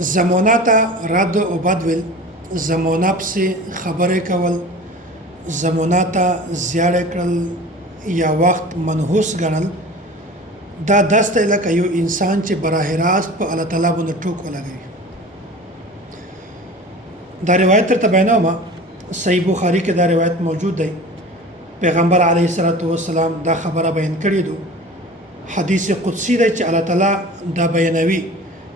زمانه ته رد او بد ویل، زمانه پسې خبرې کول، زمانه ته زیاړه کړل یا وخت منحوس ګڼل، دا داسې لکه یو انسان چې براه راست په الله تعالی باندې ټوک ولګوي. دا روایت ترته بیانوم، صحیح بخاری کې دا روایت موجود دی. پیغمبر علیه الصلاۃ والسلام دا خبره بیان کړې ده. حدیث قدسی دی چې الله تعالی دا بیانوي: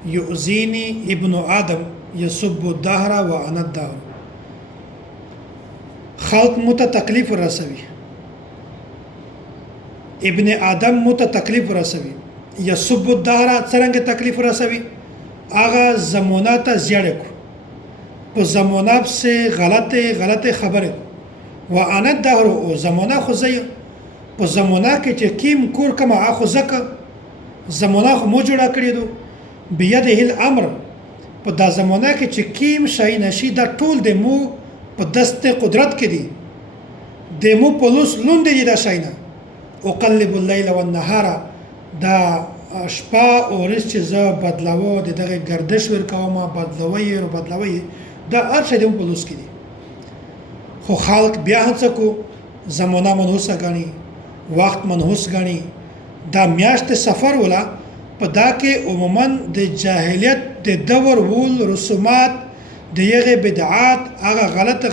یؤذینی ابن آدم یسب الدهر وانا الدهر. خلق مت تکلیف رسوي، ابن آدم مت تکلیف رسوي. یسب الدهر څنګه تکلیف رسوي؟ هغه زمانه ته زیاړه کو، په زمانه سے غلطه خبره. وانا الدهر او زمانه خو زه په زمانه کې چې کیم کور کما اخو زکه زمانه خو مو جوړه کړی دو بيده الامر. په دا زمانه کې چې کیم شای نشي دا ټول د مو په دست قدرت کې دي، د مو په لوس لوند دي دا شاینا. وقلب الليل والنهار، دا شپه او ورځ چې زه بدلاوه د دغه گردش ورکوم، بدلوي دا هر څه د مو په لوس کې دي. خو خلق بیا هڅه کو زمانه منحوسه غني، وخت منحوس غني. دا میاشت سفر ولا په دا کې عموما د جاهلیت د دور ول رسومات د یغه بدعات هغه غلطه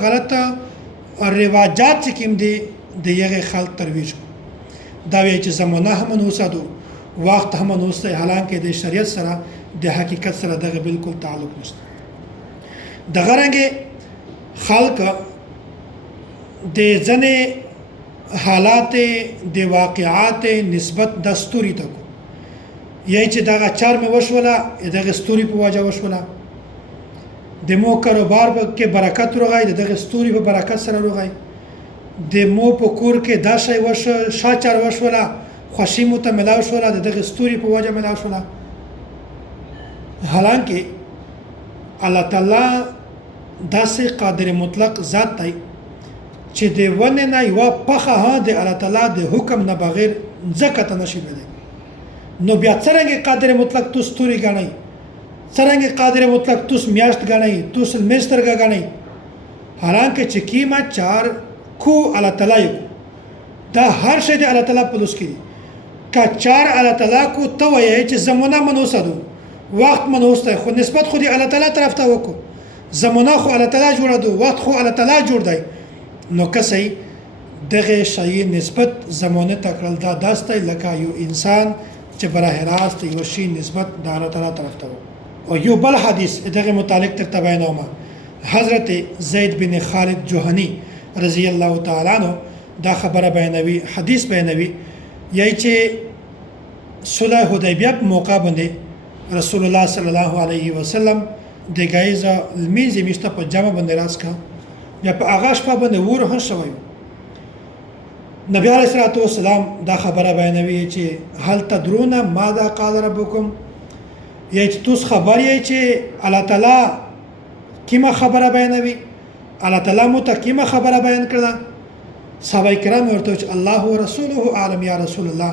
رواجات چې کوم دي د یغه خلق ترویج. دا وی چې زمانه هم منحوسه دو، وخت هم منحوسه، حالانکه د شریعت سره د حقیقت سره دغه بالکل تعلق نشته. دغه رنګ خلق د ځنې حالات د واقعات نسبت دستوري ته کو، یای چې دغه چار مې وشوله دغه ستوري په وجه وشوله، د مو کاروبار کې برکت راغی دغه ستوري په برکت سره راغی، د مو په کور کې دا شی وشو شاچار وشوله خوشی مو ته ملاو شوله دغه ستوري په وجه ملاو شوله. حالانکه الله تعالی داسې قادر مطلق ذات دی چې د ونه نه یو پخه د الله تعالی د حکم نه بغیر ځکه ته نشي بده. نو بیا څنګه قادر مطلق تو ستوري غنئ، څنګه قادر مطلق تو میاشت غنئ، تو سمستر غنئ، حالانکه چې کیما چار کو الله تعالی دا هر شی د الله تعالی په لوس کې دي. کا چار الله تعالی کو تو یې چې زمونه منوسه دو، وخت منوسه، خو نسبت خو دی الله تعالی طرف ته وکړو. زمونه خو الله تعالی جوړ دو، وخت خو الله تعالی جوړ دی. نو کسي دغه شی نسبت زمانه تکړل دا داسته لکه یو انسان چې براه راست یو شی نسبت د الله تعالی طرف ته. او یو بل حدیث دغه متعلق تر تبینومه، حضرت زید بن خالد جوهنی رضی الله تعالی عنہ دا خبره بیانوي، حدیث بیانوي، یای چې صلح حدیبیه په موقع باندې رسول الله صلی الله علیه وسلم د غایزه المیز میشته په جامه باندې راس کا یا په آغاز په باندې ور هم شوی. نبی علیہ الصلوۃ والسلام دا خبره بیانوي چې هل تدرون ماذا قال ربکم، یی چې تاسو خبر یی چې الله تعالی کیما خبره بیانوي، الله تعالی مو ته کیما خبره بیان کړه. صحابه کرام ورته چې الله ورسوله اعلم یا رسول الله،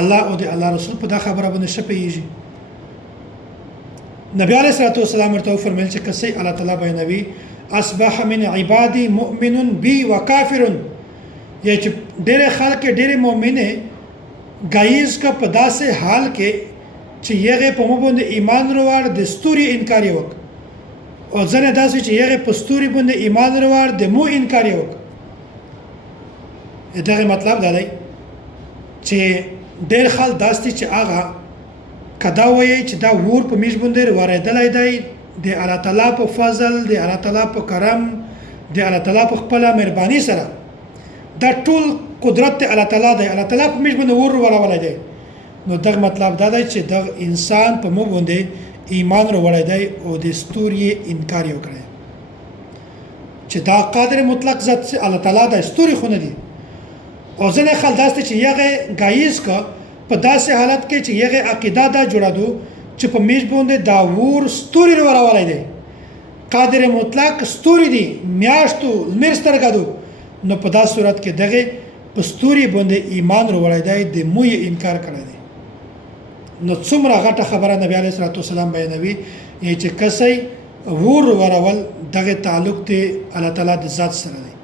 الله او د الله رسول په دا خبره باندې شپېږي. نبی علیہ الصلوۃ والسلام ورته فرمایل چې کسي الله تعالی بیانوي اصبح من عبادي مؤمن بي وكافر، یہ ډېر خلک ډېر مؤمنه غایز کا په داسې حال کې چې یغه په مو باندې ایمان وروړ د ستوري انکار وک، او ځنه داسې چې یغه په ستوري باندې ایمان وروړ د مو انکار وک. دغه مطلب دا دی چې ډېر خلک داسې چې هغه کدا وایي چې دا ور په میش باندې ورېدلای دی د الله تعالی په فضل، د الله تعالی په کرم، د الله تعالی په خپل مهرباني سره دا ټول قدرت الله تعالی دی، الله تعالی په میش باندې ور ورولای دی. نو دغه مطلب دا دی چې دغه انسان په مو باندې ایمان ورولای دی او د ستوري انکار وکړي چې دا قادر مطلق ذات الله تعالی د ستوري خو نه دی. او ځنه خلک داسته چې یغه غایز کا په داسې حالت کې چې یغه عقیده دا جوړادو چې په میش باندې دا ور ستوري ورولای دی، قادر مطلق ستوري دی، میاشتو مرستر غدو. نو په داسې صورت کې دغه په ستوري باندې ایمان وروړی دی، د موی انکار کړی دی. نو څومره غټه خبره نبی علیه الصلوۃ والسلام بیانوي، یعنی چې کسي ور ورول دغه تعلق دی الله تعالی د ذات سره دی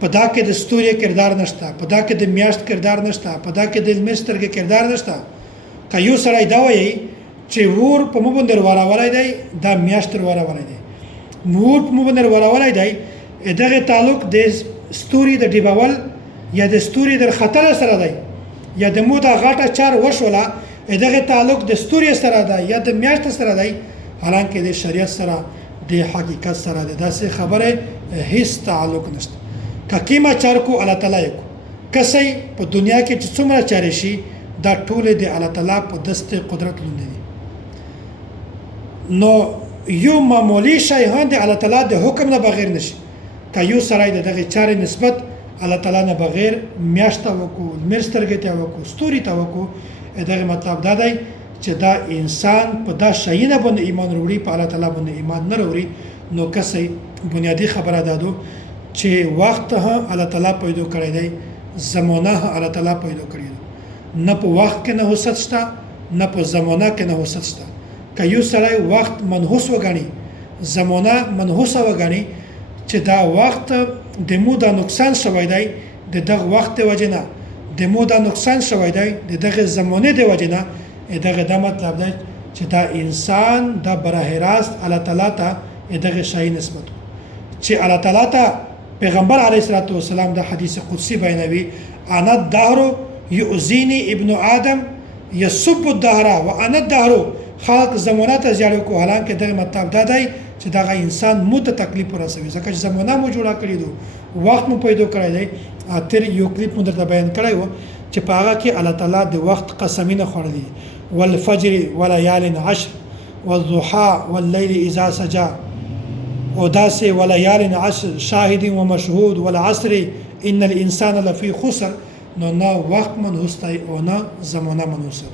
په دا کې د ستوري کردار نشته په دا کې د میاشت کردار نشته په دا کې د المسترګ کردار نشته که یو سړی دا وایي چې ور په مو باندې ورولای دی دا میاشت ورولای دی ور په مو باندې ورولای دی دغه تعلق د ستوري د ډیبول یا د ستوري د خطر سره دی یا د مو د غاټه چار وشوله دغه تعلق د ستوري سره دی یا د میاشت سره دی حالانکه د شریعت سره د حقیقت سره د داسې خبره هیڅ تعلق نشته کیما چار کو الله تعالی کو کسي په دنیا کې چې څومره چارې شي دا ټول د الله تعالی په دسته قدرت لوندي نو یو معمولی شی هم د الله تعالی د حکم نه بغیر نشي که یو سړی دغه چارې نسبت الله تعالی نه بغیر میاشت وکړو مرسترګ ته وکړو ستوري ته وکړو دغه مطلب دا دی چې دا انسان په دا شی نه باندې ایمان وروړي په الله تعالی باندې ایمان نه وروړي نو کسي بنیادی خبره دادو چې وخت هم الله تعالی پیدا کړی دی زمانه هم الله تعالی پیدا کړی دی نه په وخت کې نه وسط شته نه په زمانه کې نه وسط شته که یو سړی وخت منحوس وګڼي زمانه منحوسه وګڼي چې دا وخت د مو دا نقصان شوی دی د دغه وخت د وجې نه د مو دا نقصان شوی دی د دغه زمانه د وجې نه دغه دا مطلب دی چې دا انسان دا براه راست الله تعالی ته دغه شی نسبت چې الله تعالی ته پیغمبر علیه الصلاۃ والسلام د حدیث قدسی بیانوي انا الدهر یؤذینی ابن آدم یسب الدهر وانا الدهر خلق زمانه ته زیاړو کو حالانکه دغه مطلب دا دی چې دغه انسان مو ته تکلیف ورسوي ځکه چې زمانه مو جوړه کړی دو وخت مو پیدا کړی دی تر یو کلیپ مو درته بیان کړی و چې په هغه کې الله تعالی د وخت قسمینه خوړلي والفجر وليال عشر والضحى والليل اذا سجى او داسې وليال عشر شاهد ومشهود والعصر ان الانسان لفي خسر نو نه وخت منحوس دی او نه زمانه منحوس دی